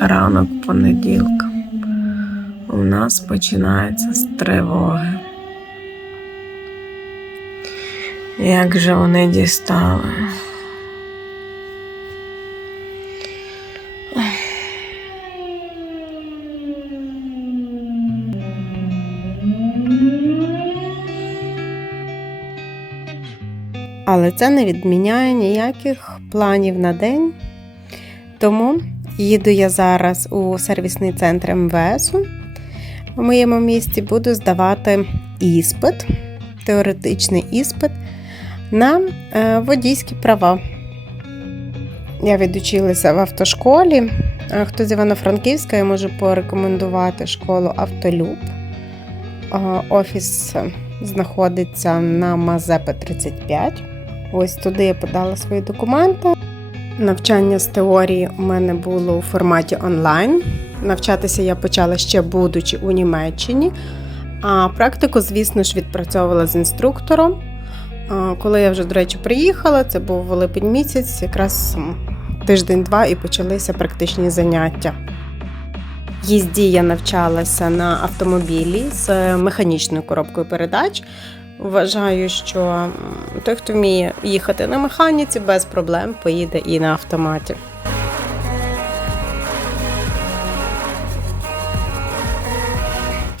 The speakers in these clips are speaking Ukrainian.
ранок понеділка. У нас починається з тривоги. Як же вони дістали? Але це не відміняє ніяких планів на день. Тому їду я зараз у сервісний центр МВС у моєму місті, буду здавати іспит, теоретичний іспит на е, водійські права. Я відучилася в автошколі. Хто з Івано-Франківська, я можу порекомендувати школу Автолюб. Офіс знаходиться на Мазепи 35. Ось туди я подала свої документи. Навчання з теорії у мене було у форматі онлайн. Навчатися я почала ще будучи у Німеччині. А практику, звісно ж, відпрацьовувала з інструктором. Коли я вже, до речі, приїхала, це був липень місяць, якраз тиждень-два і почалися практичні заняття. Їзді я навчалася на автомобілі з механічною коробкою передач. Вважаю, що той, хто вміє їхати на механіці, без проблем поїде і на автоматі.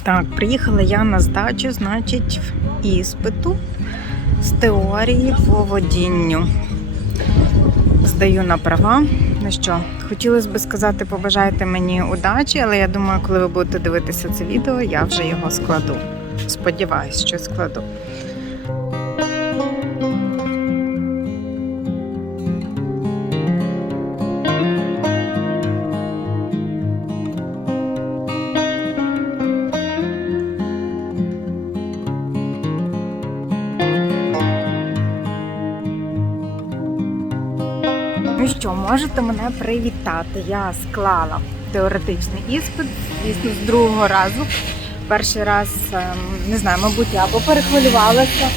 Так, приїхала я на здачу, значить, іспиту з теорії по водінню. Здаю на права. Ну що, хотілося б сказати, побажайте мені удачі, але я думаю, коли ви будете дивитися це відео, я вже його складу. Сподіваюсь, що складу. Що, можете мене привітати. Я склала теоретичний іспит, звісно, з другого разу. Перший раз, ем, не знаю, мабуть, я або перехвилювалася,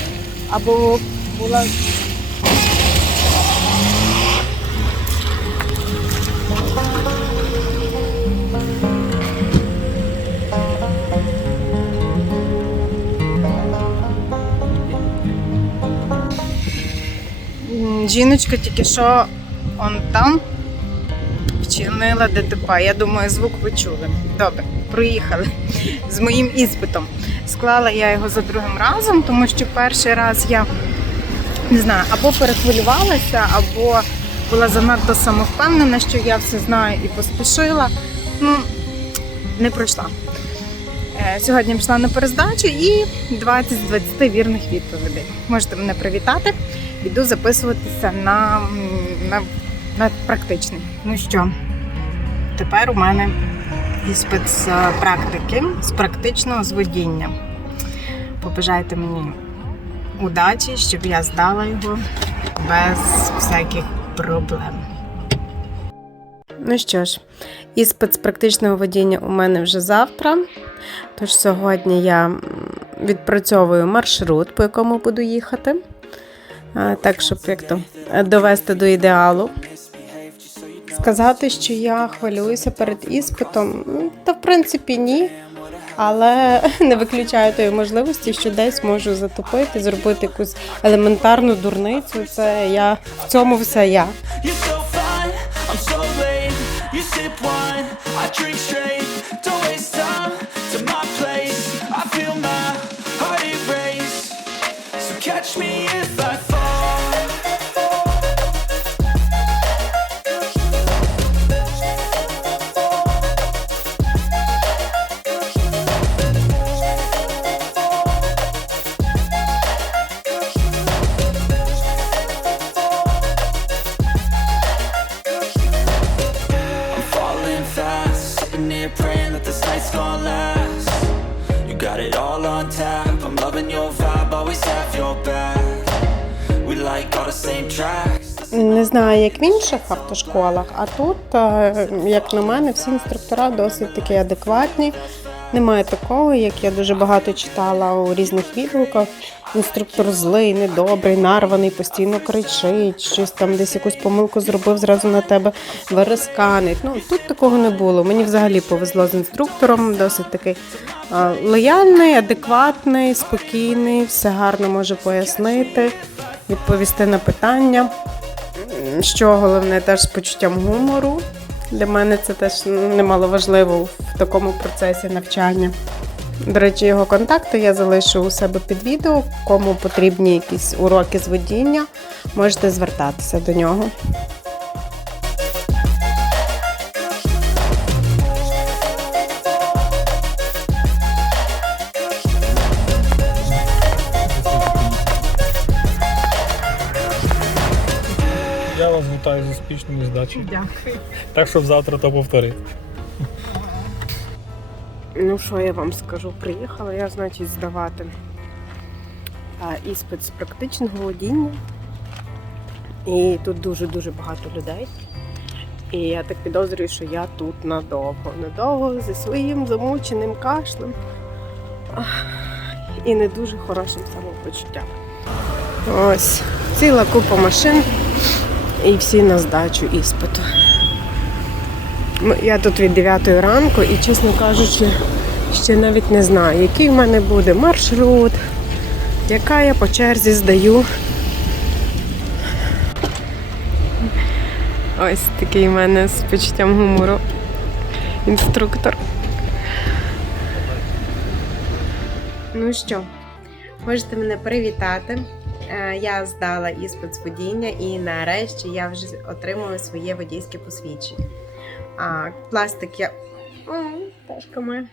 або була. Жіночка тільки що он там вчинила ДТП. Я думаю, звук ви чули. Добре, проїхали з моїм іспитом. Склала я його за другим разом, тому що перший раз я не знаю, або перехвилювалася, або була занадто самовпевнена, що я все знаю і поспішила. Ну, не пройшла. Е, Сьогодні пішла на перездачу і 20 з 20 вірних відповідей. Можете мене привітати. Іду записуватися на, на практичний. Ну що, тепер у мене іспит з практики, з практичного зводіння. Побажайте мені удачі, щоб я здала його без всяких проблем. Ну що ж, іспит з практичного водіння у мене вже завтра. Тож сьогодні я відпрацьовую маршрут, по якому буду їхати. Так, щоб як то довести до ідеалу. Сказати, що я хвилююся перед іспитом, та в принципі ні. Але не виключаю тої можливості, що десь можу затопити, зробити якусь елементарну дурницю. Це я в цьому все я. You're so fine, інших автошколах, а тут, е, як на мене, всі інструктора досить таки адекватні. Немає такого, як я дуже багато читала у різних відгуках. Інструктор злий, недобрий, нарваний, постійно кричить, щось там десь якусь помилку зробив, зразу на тебе вересканить. Ну тут такого не було. Мені взагалі повезло з інструктором, досить такий а, лояльний, адекватний, спокійний, все гарно може пояснити, відповісти на питання. Що головне, теж з почуттям гумору. Для мене це теж немало важливо в такому процесі навчання. До речі, його контакти я залишу у себе під відео. Кому потрібні якісь уроки з водіння, можете звертатися до нього. Вітаю з успішною здачею. Дякую. Так, щоб завтра то повторити. Ну, що я вам скажу? Приїхала я, значить, здавати а, іспит з практичного водіння. І тут дуже-дуже багато людей. І я так підозрюю, що я тут надовго. Надовго зі своїм замученим кашлем і не дуже хорошим самопочуттям. Ось ціла купа машин і всі на здачу іспиту. Я тут від 9 ранку і, чесно кажучи, ще навіть не знаю, який в мене буде маршрут, яка я по черзі здаю. Ось такий в мене з почуттям гумору інструктор. Ну що, можете мене привітати. Е, Я здала іспит з водіння і нарешті я вже отримала своє водійське посвідчення. А пластик я. О, пташка моя.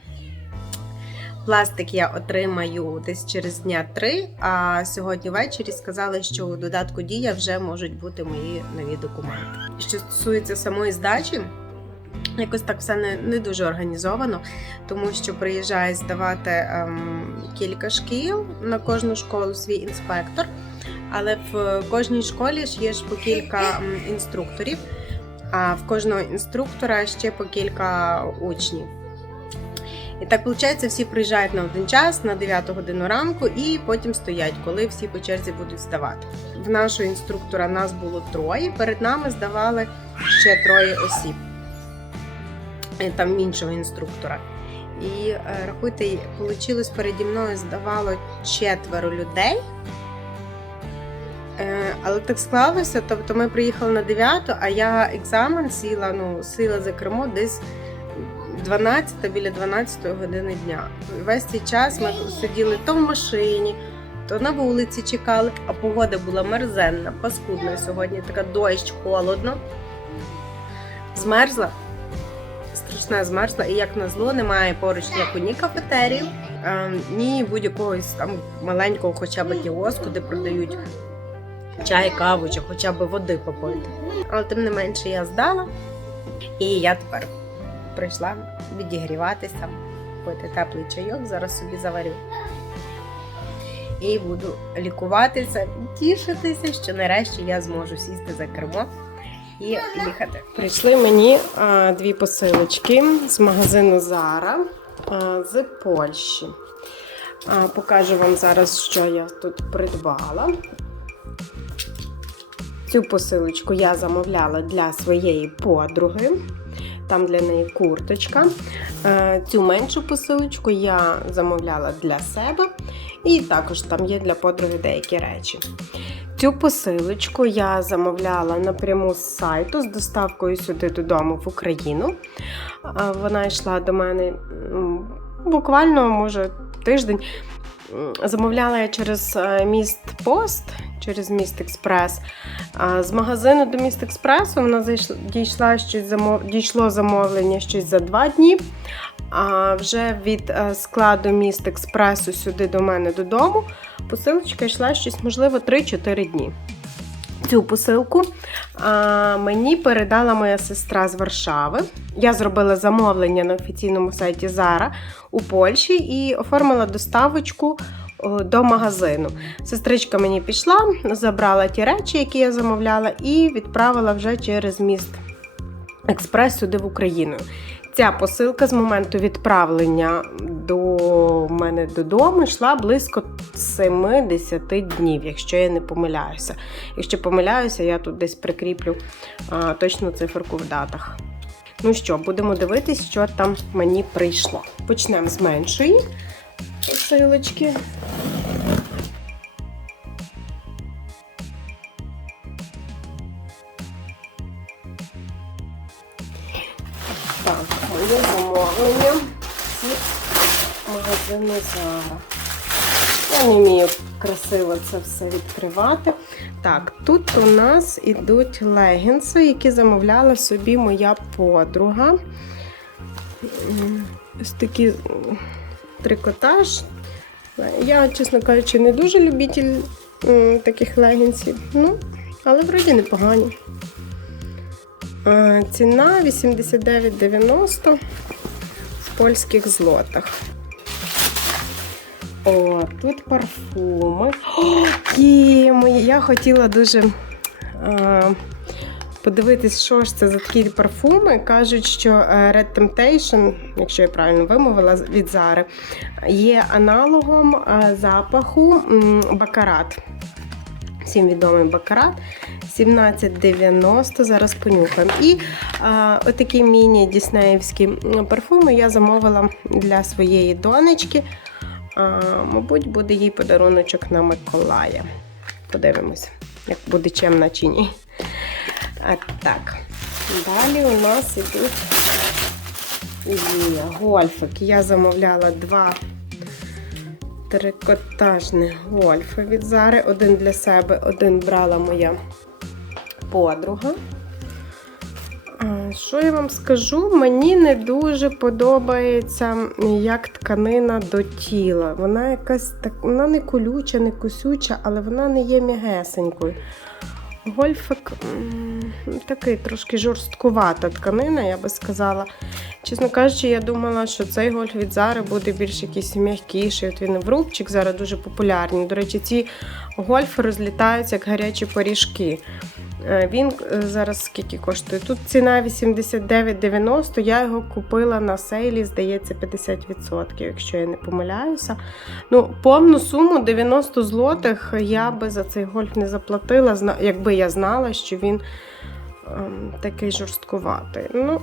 Пластик я отримаю десь через дня три, а сьогодні ввечері сказали, що у додатку дія вже можуть бути мої нові документи. Що стосується самої здачі, якось так все не, не дуже організовано, тому що приїжджає здавати ем, кілька шкіл на кожну школу свій інспектор. Але в кожній школі ж є ж по кілька інструкторів, а в кожного інструктора ще по кілька учнів. І так виходить, всі приїжджають на один час, на 9 годину ранку, і потім стоять, коли всі по черзі будуть здавати. В нашого інструктора нас було троє. Перед нами здавали ще троє осіб. Е, Там іншого інструктора. І е, рахуйте, вийшло переді мною здавало четверо людей. Е, Але так склалося, тобто ми приїхали на 9, а я екзамен сіла, ну, сіла за кермо десь 12 біля 12 години дня. Весь цей час ми сиділи то в машині, то на вулиці чекали, а погода була мерзенна, паскудна сьогодні, така дощ, холодно. Змерзла. Страшна змерзла, і як назло, немає поруч ніяку ні кафетерію, е, ні будь-якого там маленького хоча б кіоску, де продають чай, каву чи хоча б води попити. Але тим не менше я здала, і я тепер прийшла відігріватися, пити теплий чайок, зараз собі заварю. І буду лікуватися, тішитися, що нарешті я зможу сісти за кермо і їхати. Прийшли мені а, дві посилочки з магазину Zara а, з Польщі. А, покажу вам зараз, що я тут придбала. Цю посилочку я замовляла для своєї подруги. Там для неї курточка. Е, Цю меншу посилочку я замовляла для себе. І також там є для подруги деякі речі. Цю посилочку я замовляла напряму з сайту з доставкою сюди додому в Україну. Е, Вона йшла до мене буквально, може, тиждень. Замовляла я через е, міст Пост, через міст Експрес. З магазину до міст Експресу вона дійшла щось замов, дійшло замовлення щось за два дні. А вже від е, складу міст Експресу сюди до мене додому посилочка йшла щось, можливо, 3-4 дні. Цю посилку а, мені передала моя сестра з Варшави. Я зробила замовлення на офіційному сайті Zara у Польщі і оформила доставочку до магазину. Сестричка мені пішла, забрала ті речі, які я замовляла, і відправила вже через міст експрес сюди в Україну. Ця посилка з моменту відправлення до мене додому йшла близько 70 днів, якщо я не помиляюся. Якщо помиляюся, я тут десь прикріплю а, точну циферку в датах. Ну що, будемо дивитись, що там мені прийшло. Почнемо з меншої посилочки. Так, моє замовлення. Ці магазини Зара. Я не вмію красиво це все відкривати. Так, тут у нас ідуть легінси, які замовляла собі моя подруга. Ось такі трикотаж. Я, чесно кажучи, не дуже любитель таких легінсів. Ну, але вроді непогані. Е, Ціна 89,90 в польських злотах. О, тут парфуми. Є. Я хотіла дуже е, подивитись, що ж це за такі парфуми. Кажуть, що е, Red Temptation, якщо я правильно вимовила, від Зари, є аналогом запаху Бакарат. Всім відомий Бакарат. 17,90, зараз понюхаємо. І а, отакі міні-діснеївські парфуми я замовила для своєї донечки. А, мабуть, буде їй подаруночок на Миколая. Подивимось, як буде чемна чи ні. А, так, далі у нас ідуть є гольфик. Я замовляла два трикотажних гольфи від Зари. Один для себе, один брала моя подруга. Що я вам скажу? Мені не дуже подобається як тканина до тіла. Вона якась так, вона не колюча, не косюча, але вона не є м'ягесенькою. Гольфик такий трошки жорсткувата тканина, я би сказала. Чесно кажучи, я думала, що цей гольф від Зари буде більш якийсь м'якіший. От він в рубчик зараз дуже популярний. До речі, ці гольфи розлітаються як гарячі поріжки. Е, Він е, зараз скільки коштує? Тут ціна 89,90. Я його купила на сейлі, здається, 50%, якщо я не помиляюся. Ну, повну суму 90 злотих я би за цей гольф не заплатила, якби я знала, що він ем, такий жорсткуватий. Ну,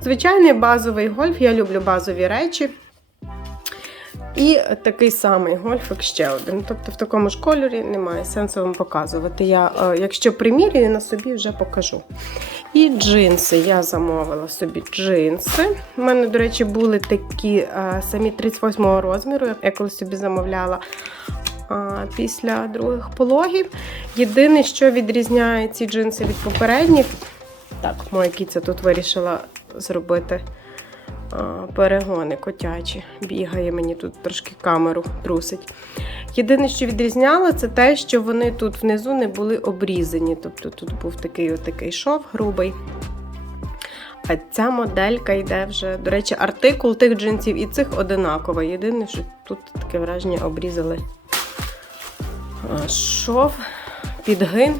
звичайний базовий гольф, я люблю базові речі. І такий самий гольфик ще один. Тобто в такому ж кольорі немає сенсу вам показувати. Я, е, якщо примірюю, на собі вже покажу. І джинси. Я замовила собі джинси. У мене, до речі, були такі е, самі 38-го розміру. Я колись собі замовляла а, після других пологів. Єдине, що відрізняє ці джинси від попередніх, так, моя кіця тут вирішила зробити перегони котячі. Бігає мені тут трошки камеру трусить. Єдине, що відрізняло, це те, що вони тут внизу не були обрізані. Тобто тут був такий отакий шов грубий. А ця моделька йде вже. До речі, артикул тих джинсів і цих одинаковий. Єдине, що тут таке враження обрізали шов, підгин.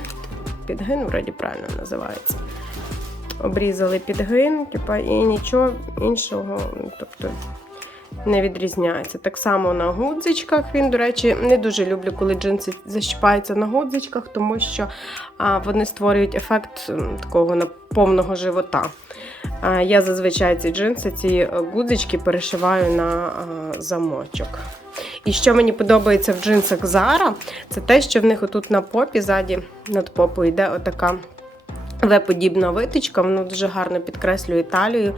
Підгин, вроді правильно називається. Обрізали підгин, типа, і нічого іншого, тобто не відрізняється. Так само на гудзичках. Він, до речі, не дуже люблю, коли джинси защіпаються на гудзичках, тому що а, вони створюють ефект такого повного живота. А, я зазвичай ці джинси, ці е, гудзички перешиваю на а, замочок. І що мені подобається в джинсах Zara, це те, що в них отут на попі, ззаді над попою йде отака В-подібна витичка, воно дуже гарно підкреслює талію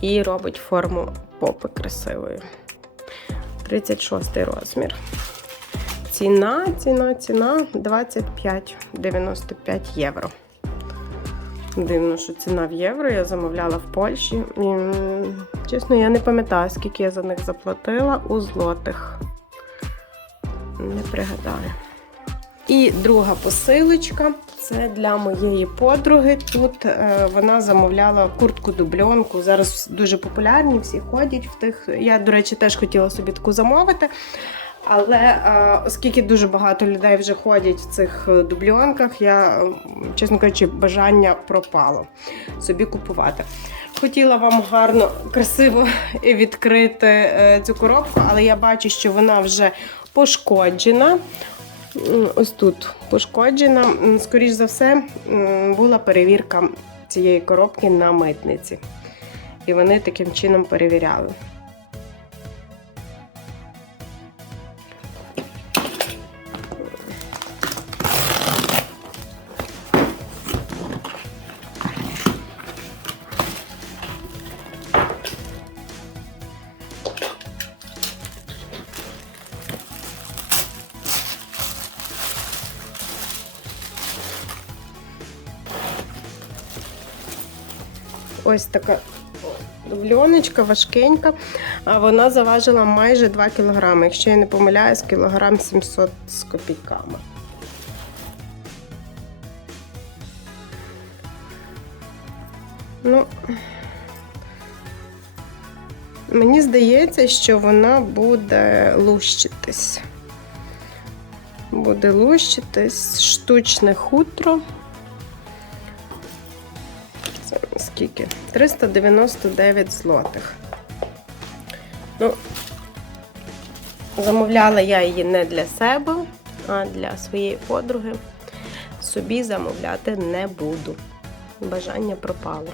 і робить форму попи красивою. 36 розмір. Ціна, ціна, ціна 25,95 євро. Дивно, що ціна в євро. Я замовляла в Польщі. І, чесно, я не пам'ятаю, скільки я за них заплатила у злотих. Не пригадаю. І друга посилочка це для моєї подруги. Тут е, вона замовляла куртку дубльонку. Зараз дуже популярні, всі ходять в тих. Я, до речі, теж хотіла собі таку замовити. Але е, оскільки дуже багато людей вже ходять в цих е, дубльонках, я, е, чесно кажучи, бажання пропало собі купувати. хотіла вам гарно, красиво відкрити е, цю коробку, але я бачу, що вона вже пошкоджена. Ось тут пошкоджена. Скоріш за все, була перевірка цієї коробки на митниці. І вони таким чином перевіряли. Ось така дубльоночка важкенька. А Вона заважила майже 2 кг. Якщо я не помиляюсь, кілограм 700 з копійками. Ну, мені здається, що вона буде лущитись. Буде лущитись штучне хутро. Скільки? 399 злотих. Ну, замовляла я її не для себе, а для своєї подруги. Собі замовляти не буду. Бажання пропало.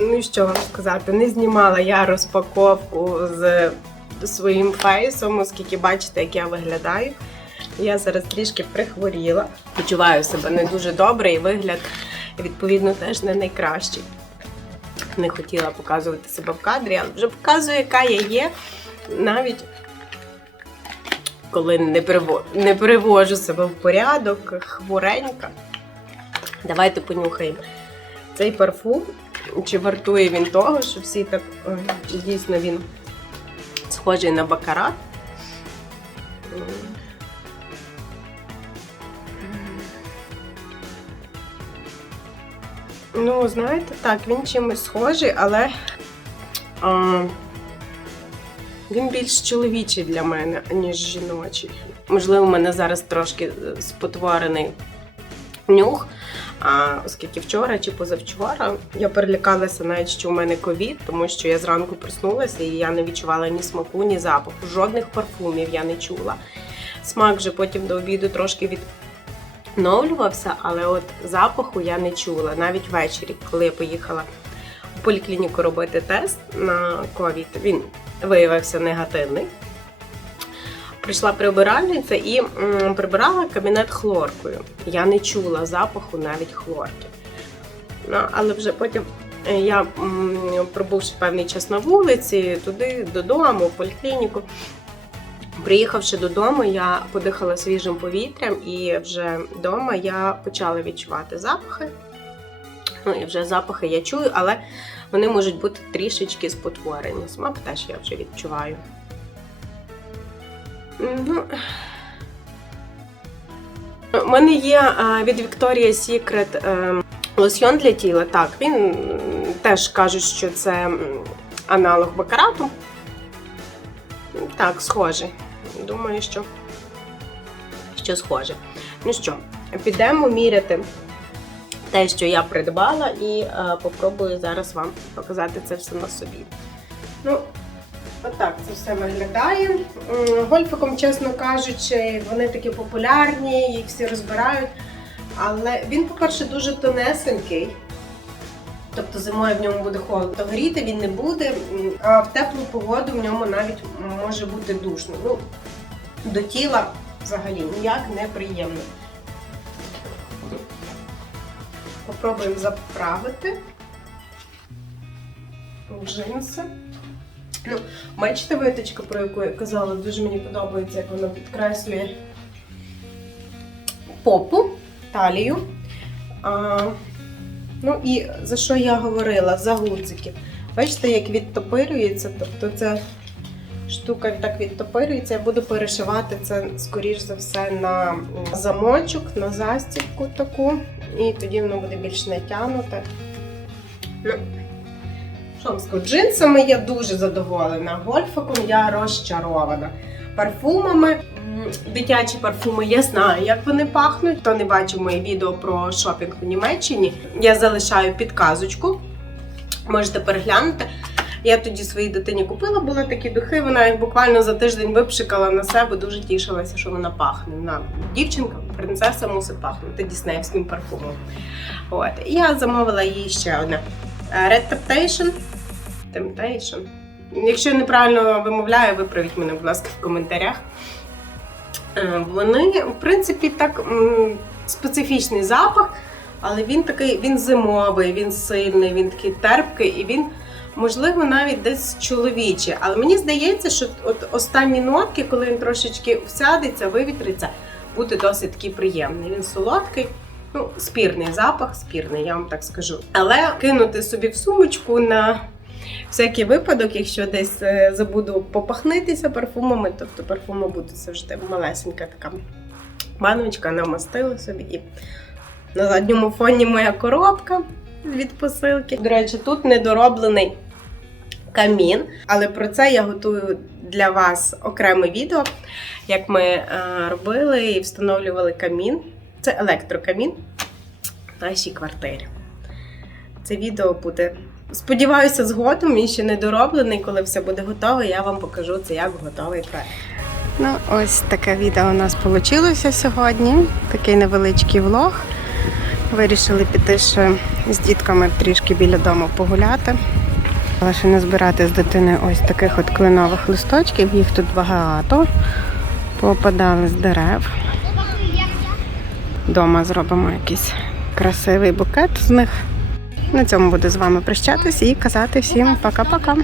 Ну і що вам сказати? Не знімала я розпаковку з своїм фейсом, оскільки бачите, як я виглядаю. Я зараз трішки прихворіла. Почуваю себе не дуже добре і вигляд, відповідно, теж не найкращий. Не хотіла показувати себе в кадрі, але вже показую, яка я є. Навіть коли не, приво... не привожу себе в порядок, хворенька. Давайте понюхаємо цей парфум. Чи вартує він того, що всі так е, дійсно він схожий на бакарат. Ну, знаєте, так, він чимось схожий, але а, він більш чоловічий для мене, ніж жіночий. Можливо, у мене зараз трошки е, спотворений нюх. А, оскільки вчора чи позавчора я перелякалася навіть, що у мене ковід, тому що я зранку проснулася і я не відчувала ні смаку, ні запаху. Жодних парфумів я не чула. Смак вже потім до обіду трошки відновлювався, але от запаху я не чула. Навіть ввечері, коли я поїхала у поліклініку робити тест на ковід, він виявився негативний. Прийшла прибиральниця і прибирала кабінет хлоркою. Я не чула запаху навіть хлорки. Ну, але вже потім е, я, пробувши певний час на вулиці, туди додому, в поліклініку. Приїхавши додому, я подихала свіжим повітрям, і вже вдома я почала відчувати запахи. Ну і вже запахи я чую, але вони можуть бути трішечки спотворені. Смак теж я вже відчуваю. Ну, у мене є а, від Victoria's Secret ем, лосьйон для тіла. Так, він теж кажуть, що це аналог бакарату. Так, схоже. Думаю, що, що схоже. Ну що, підемо міряти те, що я придбала, і е, попробую зараз вам показати це все на собі. Ну, Отак це все виглядає. Гольфиком, чесно кажучи, вони такі популярні, їх всі розбирають. Але він, по-перше, дуже тонесенький. Тобто зимою в ньому буде холодно. Гріти він не буде, а в теплу погоду в ньому навіть може бути душно. Ну, до тіла взагалі ніяк не приємно. Попробуємо заправити джинси. Ну, бачите виточка, про яку я казала, дуже мені подобається, як вона підкреслює попу, талію. А, ну і за що я говорила? За гудзики. Бачите, як відтопирюється, тобто ця штука так відтопирюється, я буду перешивати це, скоріш за все, на замочок, на застібку таку, і тоді воно буде більш натягнуте. Ну, що джинсами я дуже задоволена. Гольфиком я розчарована. Парфумами, дитячі парфуми, я знаю, як вони пахнуть. Хто не бачив моє відео про шопінг у Німеччині, я залишаю підказочку Можете переглянути. Я тоді своїй дитині купила були такі духи. Вона їх буквально за тиждень випшикала на себе, дуже тішилася, що вона пахне. Вона дівчинка, принцеса мусить пахнути діснеївським парфумом. От. І я замовила їй ще одне. Red Temptation. Temptation. Якщо я неправильно вимовляю, виправіть мене, будь ласка, в коментарях. Е, Вони, в принципі, так специфічний запах, але він такий, він зимовий, він сильний, він такий терпкий і він, можливо, навіть десь чоловічий. Але мені здається, що от останні нотки, коли він трошечки всядеться, вивітриться, буде досить такий приємний. Він солодкий. Ну, спірний запах, спірний, я вам так скажу. Але кинути собі в сумочку на всякий випадок, якщо десь е, забуду попахнитися парфумами, тобто парфуми будуть завжди малесенька така баночка, намастила собі і на задньому фоні моя коробка від посилки. До речі, тут недороблений камін, але про це я готую для вас окреме відео, як ми е, робили і встановлювали камін. Це електрокамін в нашій квартирі. Це відео буде, сподіваюся, згодом. Він ще не дороблений. Коли все буде готове, я вам покажу це як готовий проект. Ну, ось таке відео у нас вийшло сьогодні. Такий невеличкий влог. Вирішили піти ще з дітками трішки біля дому погуляти. Але ще не збирати з дитини ось таких от кленових листочків. Їх тут багато. Попадали з дерев. Дома зробимо якийсь красивий букет з них. На цьому буду з вами прощатися і казати всім пока-пока.